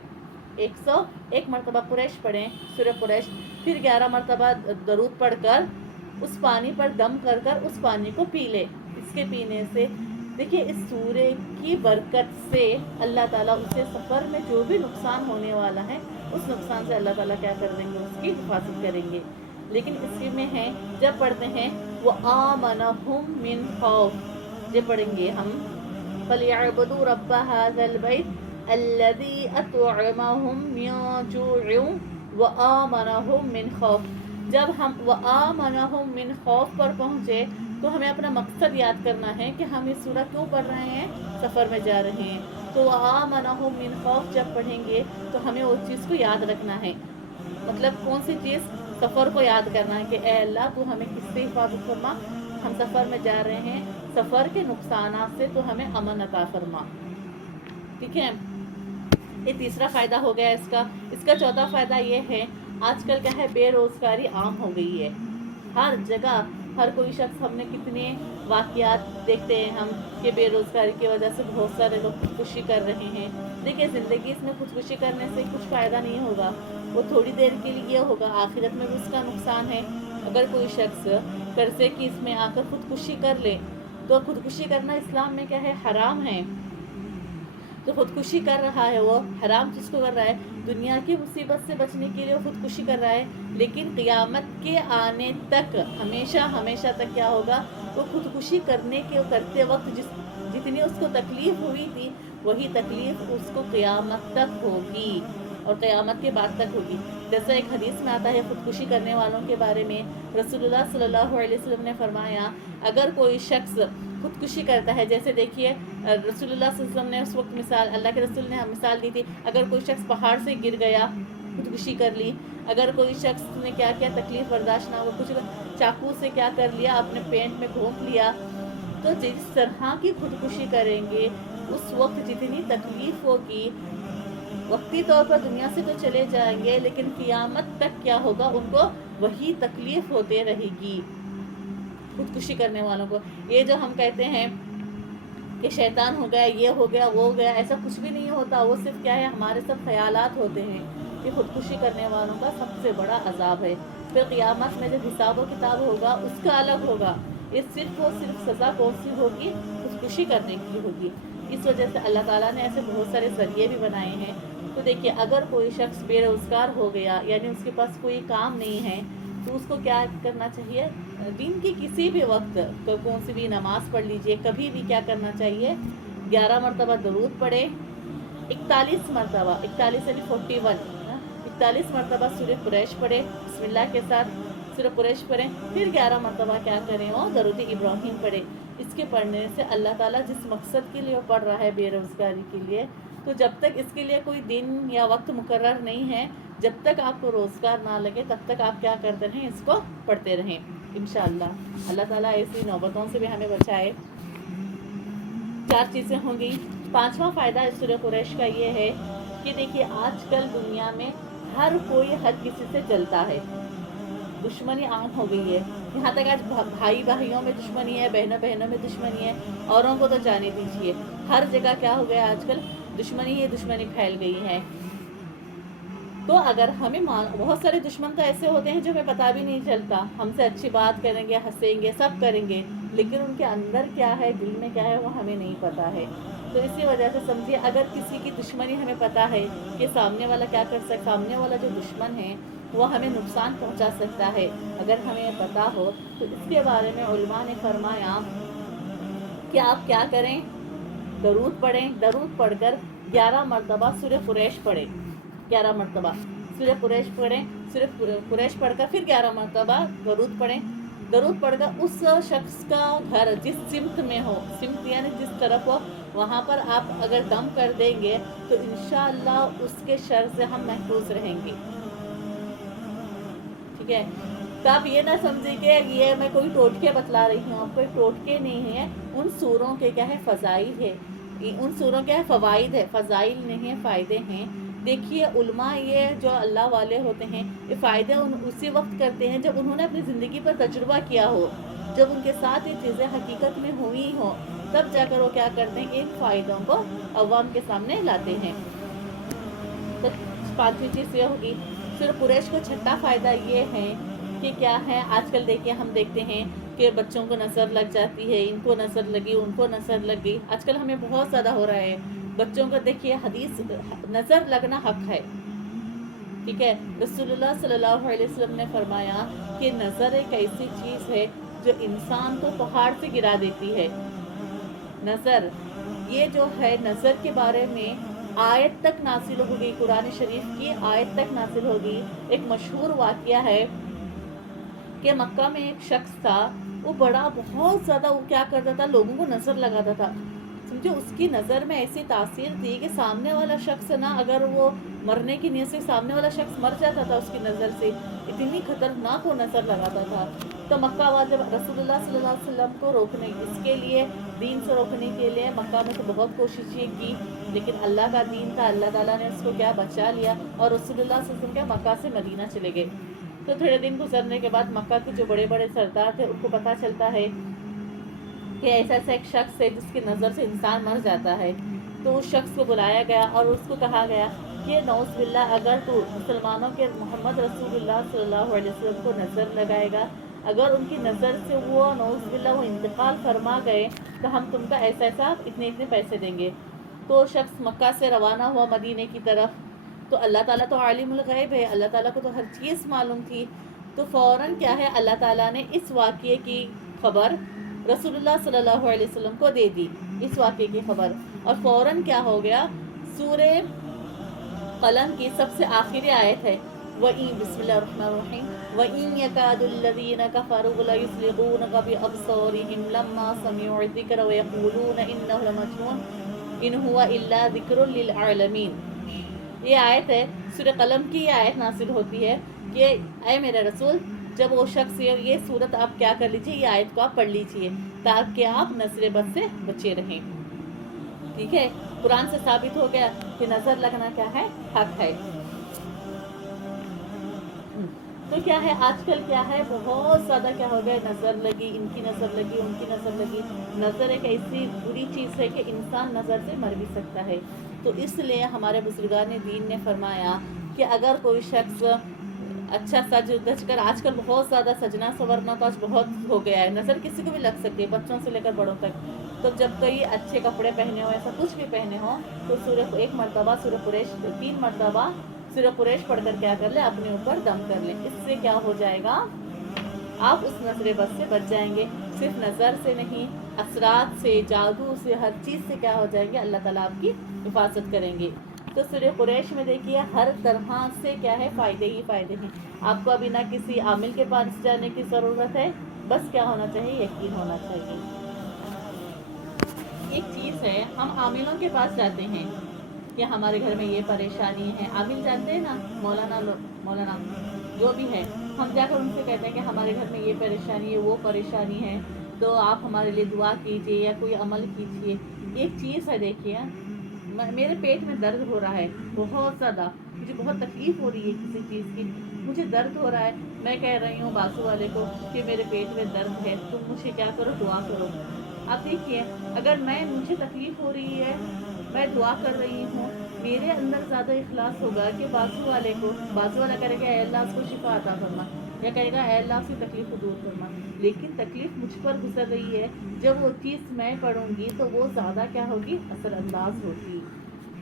101 مرتبہ قریش پڑھیں، سورہ قریش، پھر 11 مرتبہ درود پڑھ کر اس پانی پر دم کر اس پانی کو پی لے. اس کے پینے سے دیکھیے اس سورے کی برکت سے اللہ تعالیٰ اسے سفر میں جو بھی نقصان ہونے والا ہے اس نقصان سے اللہ تعالیٰ کیا کر دیں گے، اس کی حفاظت کریں گے. لیکن اس میں ہے جب پڑھتے ہیں وہ آمنہم من خوف، جب پڑھیں گے ہم فَلْيَعْبُدُوا رَبَّ هَذَا الْبَيْتِ الَّذِي أَطْعَمَهُم مِّن جُوعٍ وَآمَنَهُم مِّن خوف، جب ہم وَآمَنَهُم مِّن خوف پر پہنچے تو ہمیں اپنا مقصد یاد کرنا ہے کہ ہم اس سورہ کیوں پڑھ رہے ہیں، سفر میں جا رہے ہیں. تو وَآمَنَهُم مِّن خوف جب پڑھیں گے تو ہمیں اس چیز کو یاد رکھنا ہے. مطلب کون سی چیز؟ سفر کو یاد کرنا ہے کہ اے اللہ تو ہمیں کس سے حفاظت فرما، ہم سفر میں جا رہے ہیں، سفر کے نقصانات سے تو ہمیں امن عطا فرما. ٹھیک ہے، یہ تیسرا فائدہ ہو گیا اس کا. اس کا چوتھا فائدہ یہ ہے، آج کل کیا ہے، بے روزگاری عام ہو گئی ہے. ہر جگہ ہر کوئی شخص، ہم نے کتنے واقعات دیکھتے ہیں ہم کہ بے روزگاری کی وجہ سے بہت سارے لوگ خودکشی کر رہے ہیں. دیکھیے زندگی اس میں خودکشی کرنے سے کچھ فائدہ نہیں ہوگا، وہ تھوڑی دیر کے لیے ہوگا، آخرت میں بھی اس کا نقصان ہے. اگر کوئی شخص قرضے کی اس میں آ کر خودکشی کر لے تو خودکشی کرنا اسلام میں کیا ہے، حرام ہے. تو خودکشی کر رہا ہے، وہ حرام چیز کو کر رہا ہے، دنیا کی مصیبت سے بچنے کے لیے وہ خودکشی کر رہا ہے. لیکن قیامت کے آنے تک ہمیشہ تک کیا ہوگا، وہ خودکشی کرتے وقت جتنی اس کو تکلیف ہوئی تھی وہی تکلیف اس کو قیامت تک ہوگی. اور قیامت کے بعد تک ہوگی. جیسا ایک حدیث میں آتا ہے خودکشی کرنے والوں کے بارے میں، رسول اللہ صلی اللہ علیہ وسلم نے فرمایا اگر کوئی شخص خودکشی کرتا ہے، جیسے دیکھیے رسول اللہ صلی اللہ علیہ وسلم نے اس وقت مثال، اللہ کے رسول نے مثال دی تھی، اگر کوئی شخص پہاڑ سے گر گیا، خودکشی کر لی، اگر کوئی شخص نے کیا کیا تکلیف برداشت نہ ہو، کچھ چاقو سے کیا کر لیا، اپنے پینٹ میں گھونپ لیا، تو جس طرح کی خودکشی کریں گے اس وقت جتنی تکلیف ہوگی، وقتی طور پر دنیا سے تو چلے جائیں گے لیکن قیامت تک کیا ہوگا، ان کو وہی تکلیف ہوتے رہے گی خودکشی کرنے والوں کو. یہ جو ہم کہتے ہیں کہ شیطان ہو گیا، یہ ہو گیا، وہ ہو گیا، ایسا کچھ بھی نہیں ہوتا. وہ صرف کیا ہے، ہمارے سب خیالات ہوتے ہیں. کہ خودکشی کرنے والوں کا سب سے بڑا عذاب ہے. پھر قیامت میں جب حساب و کتاب ہوگا اس کا الگ ہوگا. یہ صرف اور صرف سزا کون سی ہوگی؟ خودکشی کرنے کی ہوگی. اس وجہ سے اللہ تعالیٰ نے ایسے بہت سارے ذریعے بھی بنائے ہیں. تو دیکھیے اگر کوئی شخص بے روزگار ہو گیا، یعنی اس کے پاس کوئی کام نہیں ہے، تو اس کو کیا کرنا چاہیے؟ دن کی کسی بھی وقت کون سی بھی نماز پڑھ لیجئے، کبھی بھی کیا کرنا چاہیے؟ 11 مرتبہ درود پڑھے، 41 مرتبہ، 41 یعنی 41، 41 مرتبہ سورہ قریش پڑھے، بسم اللہ کے ساتھ سورہ قریش پڑھیں، پھر 11 مرتبہ کیا کریں؟ وہ درود ابراہیم پڑھے. اس کے پڑھنے سے اللہ تعالیٰ جس مقصد کے لیے پڑھ رہا ہے بے روزگاری کے لیے، تو جب تک اس کے لیے کوئی دن یا وقت مقرر نہیں ہے، جب تک آپ کو روزگار نہ لگے تب تک آپ کیا کرتے رہیں؟ اس کو پڑھتے رہیں انشاءاللہ. اللہ تعالیٰ ایسی نوبتوں سے بھی ہمیں بچائے. 4 چیزیں ہوں گی. 5واں فائدہ اس سورہ قریش کا یہ ہے کہ دیکھیے آج کل دنیا میں ہر کوئی ہر کسی سے جلتا ہے، دشمنی عام ہو گئی ہے. یہاں تک آج بھائی بھائیوں میں دشمنی ہے، بہنوں بہنوں میں دشمنی ہے، اوروں کو تو جانے دیجیے. ہر جگہ کیا ہو گیا آج کل؟ دشمنی ہی دشمنی پھیل گئی ہے. تو اگر ہمیں بہت سارے دشمن تو ایسے ہوتے ہیں جو ہمیں پتہ بھی نہیں چلتا، ہم سے اچھی بات کریں گے، ہنسیں گے، سب کریں گے، لیکن ان کے اندر کیا ہے، دل میں کیا ہے، وہ ہمیں نہیں پتہ ہے. تو اسی وجہ سے سمجھیے اگر کسی کی دشمنی ہمیں پتہ ہے کہ سامنے والا کیا کر سکتا، سامنے والا جو دشمن ہے وہ ہمیں نقصان پہنچا سکتا ہے، اگر ہمیں پتہ ہو تو اس کے بارے میں علماء نے فرمایا کہ آپ کیا کریں؟ درود پڑھیں. درود پڑھ کر 11 مرتبہ سورہ قریش پڑھیں. 11 مرتبہ سورہ قریش پڑھیں. سورہ قریش پڑھ کر پھر 11 مرتبہ درود پڑھیں. درود پڑھ کر اس شخص کا گھر جس سمت میں ہو، سمت یعنی جس طرف ہو، وہاں پر آپ اگر دم کر دیں گے تو انشاءاللہ اس کے شر سے ہم محفوظ رہیں گے. ٹھیک ہے؟ تو آپ یہ نہ سمجھیں کہ یہ میں کوئی ٹوٹکے بتلا رہی ہوں، آپ کوئی ٹوٹکے نہیں ہیں. ان سوروں کے کیا ہے؟ فضائل ہے. ان سوروں کے فوائد ہے، فضائل نہیں ہیں، فائدے ہیں. دیکھیے علماء یہ جو اللہ والے ہوتے ہیں یہ فائدے اسی وقت کرتے ہیں جب انہوں نے اپنی زندگی پر تجربہ کیا ہو، جب ان کے ساتھ یہ چیزیں حقیقت میں ہوئی ہوں، تب جا کر وہ کیا کرتے ہیں؟ ان فائدوں کو عوام کے سامنے لاتے ہیں. تو 5ویں چیز یہ ہوگی. سورہ قریش کو 6واں فائدہ یہ ہے کہ کیا ہے، آج کل دیکھیے ہم دیکھتے ہیں کہ بچوں کو نظر لگ جاتی ہے، ان کو نظر لگی، ان کو نظر لگ گئی. آج کل ہمیں بہت زیادہ ہو رہا ہے. بچوں کو دیکھیے حدیث نظر لگنا حق ہے. ٹھیک ہے؟ رسول اللہ صلی اللہ علیہ وسلم نے فرمایا کہ نظر ایک ایسی چیز ہے جو انسان کو پہاڑ سے گرا دیتی ہے. نظر یہ جو ہے، نظر کے بارے میں آیت تک نازل ہوگی، قرآن شریف کی آیت تک نازل ہوگی. ایک مشہور واقعہ ہے کہ مکہ میں ایک شخص تھا، وہ بہت زیادہ وہ کیا کرتا تھا؟ لوگوں کو نظر لگاتا تھا. سمجھو اس کی نظر میں ایسی تاثیر تھی کہ سامنے والا شخص نا، اگر وہ مرنے کی نیت سے سامنے والا شخص مر جاتا تھا اس کی نظر سے، اتنی خطرناک وہ نظر لگاتا تھا. تو مکہ والے رسول اللہ صلی اللہ علیہ وسلم کو روکنے، اس کے لیے دین سے روکنے کے لیے مکہ میں تو بہت کوششیں کی، لیکن اللہ کا دین تھا، اللہ تعالیٰ نے اس کو کیا بچا لیا، اور رسول اللہ صلی اللہ علیہ وسلم کیا مکہ سے مدینہ چلے گئے. تو تھوڑے دن گزرنے کے بعد مکہ کے جو بڑے بڑے سردار تھے ان کو پتہ چلتا ہے کہ ایسا ایک شخص ہے جس کی نظر سے انسان مر جاتا ہے. تو اس شخص کو بلایا گیا اور اس کو کہا گیا کہ نعوذ باللہ اگر تو مسلمانوں کے محمد رسول اللہ صلی اللہ علیہ وسلم کو نظر لگائے گا، اگر ان کی نظر سے وہ نعوذ باللہ وہ انتقال فرما گئے تو ہم تم کا ایسا اتنے پیسے دیں گے. تو شخص مکہ سے روانہ ہوا مدینے کی طرف. تو اللہ تعالیٰ تو عالم الغیب ہے، اللہ تعالیٰ کو تو ہر چیز معلوم تھی. تو فوراً کیا ہے، اللہ تعالیٰ نے اس واقعے کی خبر رسول اللہ صلی اللہ علیہ وسلم کو دے دی، اس واقعے کی خبر. اور فوراً کیا ہو گیا، قلم کی سب سے آخری آیت ہے وَإِن بسم اللہ الرحمن الرحیم وَإِن يَكَادُ الَّذِينَ كَفَرُوا لَيُزْلِقُونَكَ بِأَبْصَارِهِمْ لَمَّا سَمِعُوا الذِّكْرَ وَيَقُولُونَ إِنَّهُ لَمَجْنُونٌ إِنْ هُوَ إِلَّا ذِكْرٌ لِّلْعَالَمِينَ۔ یہ آیت ہے سورہ قلم کی، یہ آیت نازل ہوتی ہے کہ اے میرے رسول، جب وہ شخص یہ صورت آپ کیا کر لیجیے، یہ آیت کو آپ پڑھ لیجیے تاکہ آپ نظر بد سے بچے رہیں۔ ٹھیک ہے، قرآن سے ثابت ہو گیا کہ نظر لگنا کیا ہے، حق ہے۔ تو کیا ہے آج کل کیا ہے بہت زیادہ کیا ہو گیا، نظر لگی، ان کی نظر لگی، ان کی نظر لگی۔ نظر ایک ایسی بری چیز ہے کہ انسان نظر سے مر بھی سکتا ہے۔ تو اس لیے ہمارے بزرگان دین نے فرمایا کہ اگر کوئی شخص اچھا سج دج کر، آج کل بہت زیادہ سجنا سورنا تو آج بہت ہو گیا ہے، نظر کسی کو بھی لگ سکتی ہے، بچوں سے لے کر بڑوں تک۔ تو جب کئی اچھے کپڑے پہنے ہو، ایسا کچھ بھی پہنے ہو، تو ایک مرتبہ سورہ قریش 3 مرتبہ سورہ قریش پڑھ کر کیا کر لیں، اپنے اوپر دم کر لیں۔ اس سے کیا ہو جائے گا، آپ اس نظر بد سے بچ جائیں گے۔ صرف نظر سے نہیں، اثرات سے، جادو سے، ہر چیز سے کیا ہو جائیں گے، اللہ تعالیٰ آپ کی حفاظت کریں گے۔ تو سورہ قریش میں دیکھیے ہر طرح سے کیا ہے، فائدے ہی فائدے ہیں۔ آپ کو ابھی نہ کسی عامل کے پاس جانے کی ضرورت ہے، بس کیا ہونا چاہیے، یقین ہونا چاہیے۔ ایک چیز ہے، ہم عاملوں کے پاس جاتے ہیں کہ ہمارے گھر میں یہ پریشانی ہے، عامل جانتے ہیں نا، مولانا جو بھی ہے، ہم جا کر ان سے کہتے ہیں کہ ہمارے گھر میں یہ پریشانی ہے، وہ پریشانی ہے، تو آپ ہمارے لیے دعا کیجئے یا کوئی عمل کیجئے۔ ایک چیز ہے دیکھیے، میرے پیٹ میں درد ہو رہا ہے بہت زیادہ، مجھے بہت تکلیف ہو رہی ہے کسی چیز کی، مجھے درد ہو رہا ہے، میں کہہ رہی ہوں بازو والے کو کہ میرے پیٹ میں درد ہے، تم مجھے کیا کرو، دعا کرو۔ آپ دیکھیے، اگر مجھے تکلیف ہو رہی ہے، میں دعا کر رہی ہوں، میرے اندر زیادہ اخلاص ہوگا کہ بازو والا کرے گا اے اللہ اس کو شفا عطا فرما، یا کہے گا اے اللہ اس کی تکلیف کو دور فرما۔ لیکن تکلیف مجھ پر گزر رہی ہے، جب وہ چیز میں پڑھوں گی تو وہ زیادہ کیا ہوگی، اثر انداز ہوگی۔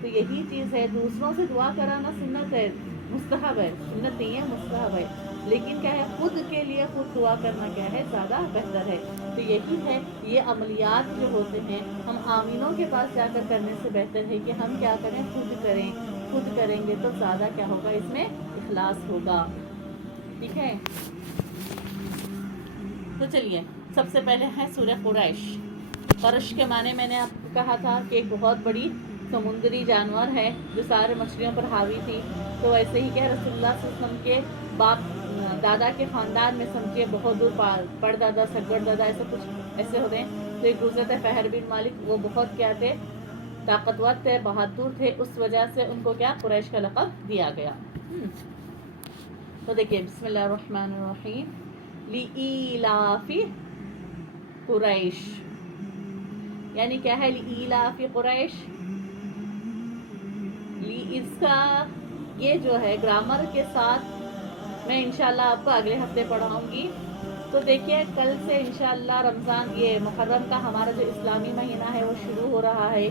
تو یہی چیز ہے، دوسروں سے دعا کرانا سنت ہے، مستحب ہے، سنت نہیں ہے، مستحب ہے، لیکن کیا ہے، خود کے لیے خود دعا کرنا کیا ہے، زیادہ بہتر ہے۔ تو یہی ہے، یہ عملیات جو ہوتے ہیں ہم آمینوں کے پاس جا کر کرنے سے بہتر ہے کہ ہم کیا کریں، خود کریں گے تو زیادہ کیا ہوگا، اس میں اخلاص ہوگا۔ ٹھیک ہے، تو چلیے سب سے پہلے ہے سورہ قریش۔ قرش کے معنی میں نے آپ کو کہا تھا کہ ایک بہت بڑی سمندری جانور ہے جو سارے مچھلیوں پر حاوی تھی۔ تو ویسے ہی کہ رسول اللہ صلی اللہ علیہ وسلم کے دادا کے خاندان میں سمجھیے بہت دور پڑ دادا، سگڑ دادا، ایسا کچھ ایسے ہوتے ہیں۔ تو ایک گزرے تھے فہر بن مالک، وہ بہت کیا تھے، طاقتور تھے، بہادر تھے، اس وجہ سے ان کو کیا، قریش کا لقب دیا گیا۔ تو دیکھیے بسم اللہ الرحمن الرحیم، لِإِيلَافِ قریش، یعنی کیا ہے، لِإِيلَافِ قریش، اس کا یہ جو ہے گرامر کے ساتھ میں انشاءاللہ آپ کو اگلے ہفتے پڑھاؤں گی۔ تو دیکھیے کل سے انشاءاللہ رمضان، یہ محرم کا ہمارا جو اسلامی مہینہ ہے وہ شروع ہو رہا ہے۔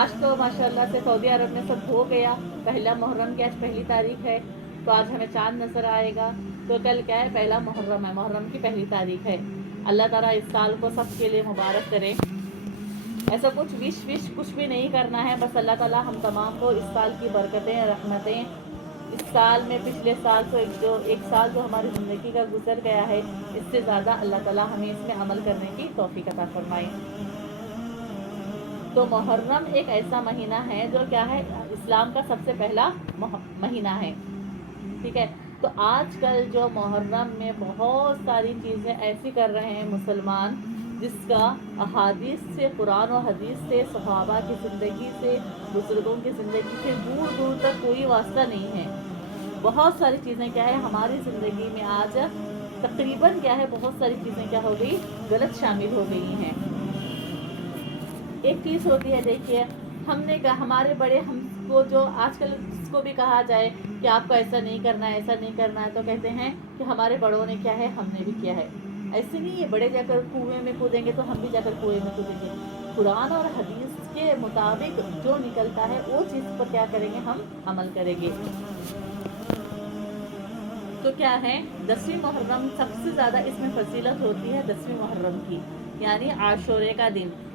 آج تو ماشاءاللہ سے سعودی عرب میں سب ہو گیا، پہلا محرم کی آج پہلی تاریخ ہے، تو آج ہمیں چاند نظر آئے گا۔ تو کل کیا ہے، پہلا محرم ہے، محرم کی پہلی تاریخ ہے۔ اللہ تعالیٰ اس سال کو سب کے لیے مبارک کرے۔ ایسا کچھ وش کچھ بھی نہیں کرنا ہے، بس اللہ تعالیٰ ہم تمام کو اس سال کی برکتیں، رحمتیں، اس سال میں پچھلے سال تو ایک سال جو ہماری زندگی کا گزر گیا ہے، اس سے زیادہ اللہ تعالیٰ ہمیں اس میں عمل کرنے کی توفیق عطا فرمائے۔ تو محرم ایک ایسا مہینہ ہے جو کیا ہے، اسلام کا سب سے پہلا مہینہ ہے۔ ٹھیک ہے، تو آج کل جو محرم میں بہت ساری چیزیں ایسی کر رہے ہیں مسلمان، جس کا احادیث سے، قرآن و حدیث سے، صحابہ کی زندگی سے، بزرگوں کی زندگی سے دور دور تک کوئی واسطہ نہیں ہے۔ بہت ساری چیزیں کیا ہے ہماری زندگی میں آج تقریباً کیا ہے، بہت ساری چیزیں کیا ہو گئی، غلط شامل ہو گئی ہیں۔ ایک چیز ہوتی ہے، دیکھیے ہمارے بڑے ہم کو جو آج کل جس کو بھی کہا جائے کہ آپ کو ایسا نہیں کرنا ہے، ایسا نہیں کرنا ہے، تو کہتے ہیں کہ ہمارے بڑوں نے کیا ہے، ہم نے بھی کیا ہے۔ ایسے نہیں ہے، بڑے جا کر کنویں میں کودیں گے تو ہم بھی جا کر کنویں میں کودیں گے۔ قرآن اور حدیث کے مطابق جو نکلتا ہے وہ چیز پر کیا کریں گے، ہم عمل کریں گے۔ تو کیا ہے، 10ویں محرم سب سے زیادہ اس میں فضیلت ہوتی ہے 10ویں محرم کی، یعنی عاشورے کا دن۔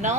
9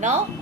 9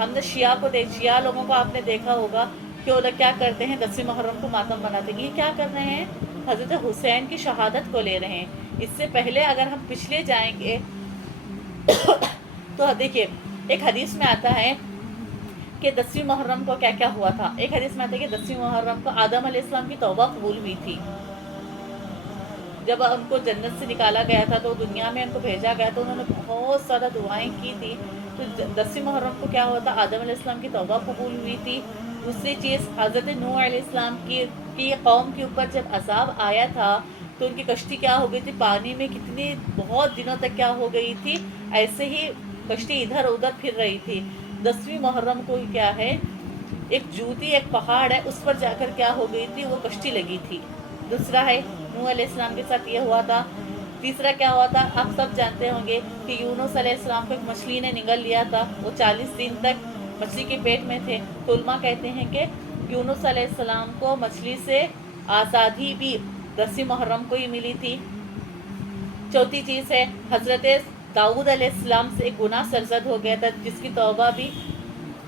ہم نے شیعہ لوگوں کو آپ نے دیکھا ہوگا کہ وہ لوگ کیا کرتے ہیں، 10ویں محرم کو ماتم مناتے ہیں. یہ کیا کر رہے ہیں؟ حضرت حسین کی شہادت کو لے رہے ہیں. اس سے پہلے اگر ہم پچھلے جائیں گے تو دیکھیے ایک حدیث میں آتا ہے کہ 10ویں محرم کو کیا کیا ہوا تھا. ایک حدیث میں آتا ہے کہ 10ویں محرم کو آدم علیہ السلام کی توبہ قبول ہوئی تھی. جب ان کو جنت سے نکالا گیا تھا تو دنیا میں ان کو بھیجا گیا تو انہوں نے بہت سارا دعائیں کی تھی. تو 10ویں محرم کو کیا ہوا تھا؟ آدم علیہ السلام کی توبہ قبول ہوئی تھی. دوسری چیز حضرت نوح علیہ السلام کی قوم کے اوپر جب عذاب آیا تھا تو ان کی کشتی کیا ہو گئی تھی؟ پانی میں کتنی بہت دنوں تک کیا ہو گئی تھی؟ ایسے ہی کشتی ادھر ادھر پھر رہی تھی. 10ویں محرم کو کیا ہے، ایک جوتی ایک پہاڑ ہے اس پر جا کر کیا ہو گئی تھی؟ وہ کشتی لگی تھی. دوسرا ہے نوح علیہ السلام کے ساتھ یہ ہوا تھا. تیسرا کیا ہوا تھا؟ آپ سب جانتے ہوں گے کہ یونس علیہ السلام کو ایک مچھلی نے نگل لیا تھا. وہ 40 دن تک مچھلی کے پیٹ میں تھے. تو علماء کہتے ہیں کہ یونس علیہ السلام کو مچھلی سے آزادی بھی 10ویں محرم کو ہی ملی تھی. چوتھی چیز ہے حضرت داؤد علیہ السلام سے ایک گناہ سرزد ہو گیا تھا جس کی توبہ بھی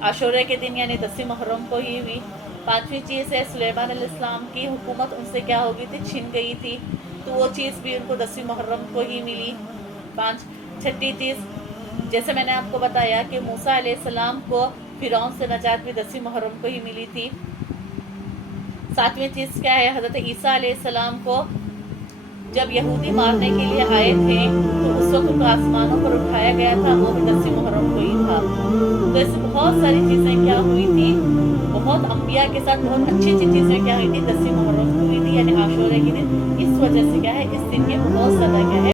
عاشورہ کے دن یعنی 10ویں محرم کو ہی ہوئی. پانچویں چیز ہے سلیمان علیہ السلام کی حکومت ان سے کیا ہو گئی تھی؟ چھن گئی تھی. تو وہ چیز بھی ان کو 10ویں محرم کو ہی ملی. چھٹی چیز جیسے میں نے آپ کو بتایا کہ موسیٰ علیہ السلام کو فرعون سے نجات بھی 10ویں محرم کو ہی ملی تھی. ساتویں چیز کیا ہے؟ حضرت عیسیٰ علیہ السلام کو جب یہودی مارنے کے لیے آئے تھے تو اس وقت ان کو آسمانوں پر اٹھایا گیا تھا، وہ بھی 10ویں محرم کو ہی تھا. تو ایسے بہت ساری چیزیں کیا ہوئی تھی، بہت انبیاء کے ساتھ بہت اچھی اچھی چیزیں کیا ہوئی تھی 10ویں محرم کو ہوئی تھی یعنی عاشورہ کے دن. اس وجہ سے کیا ہے اس دن کے بہت زیادہ کیا ہے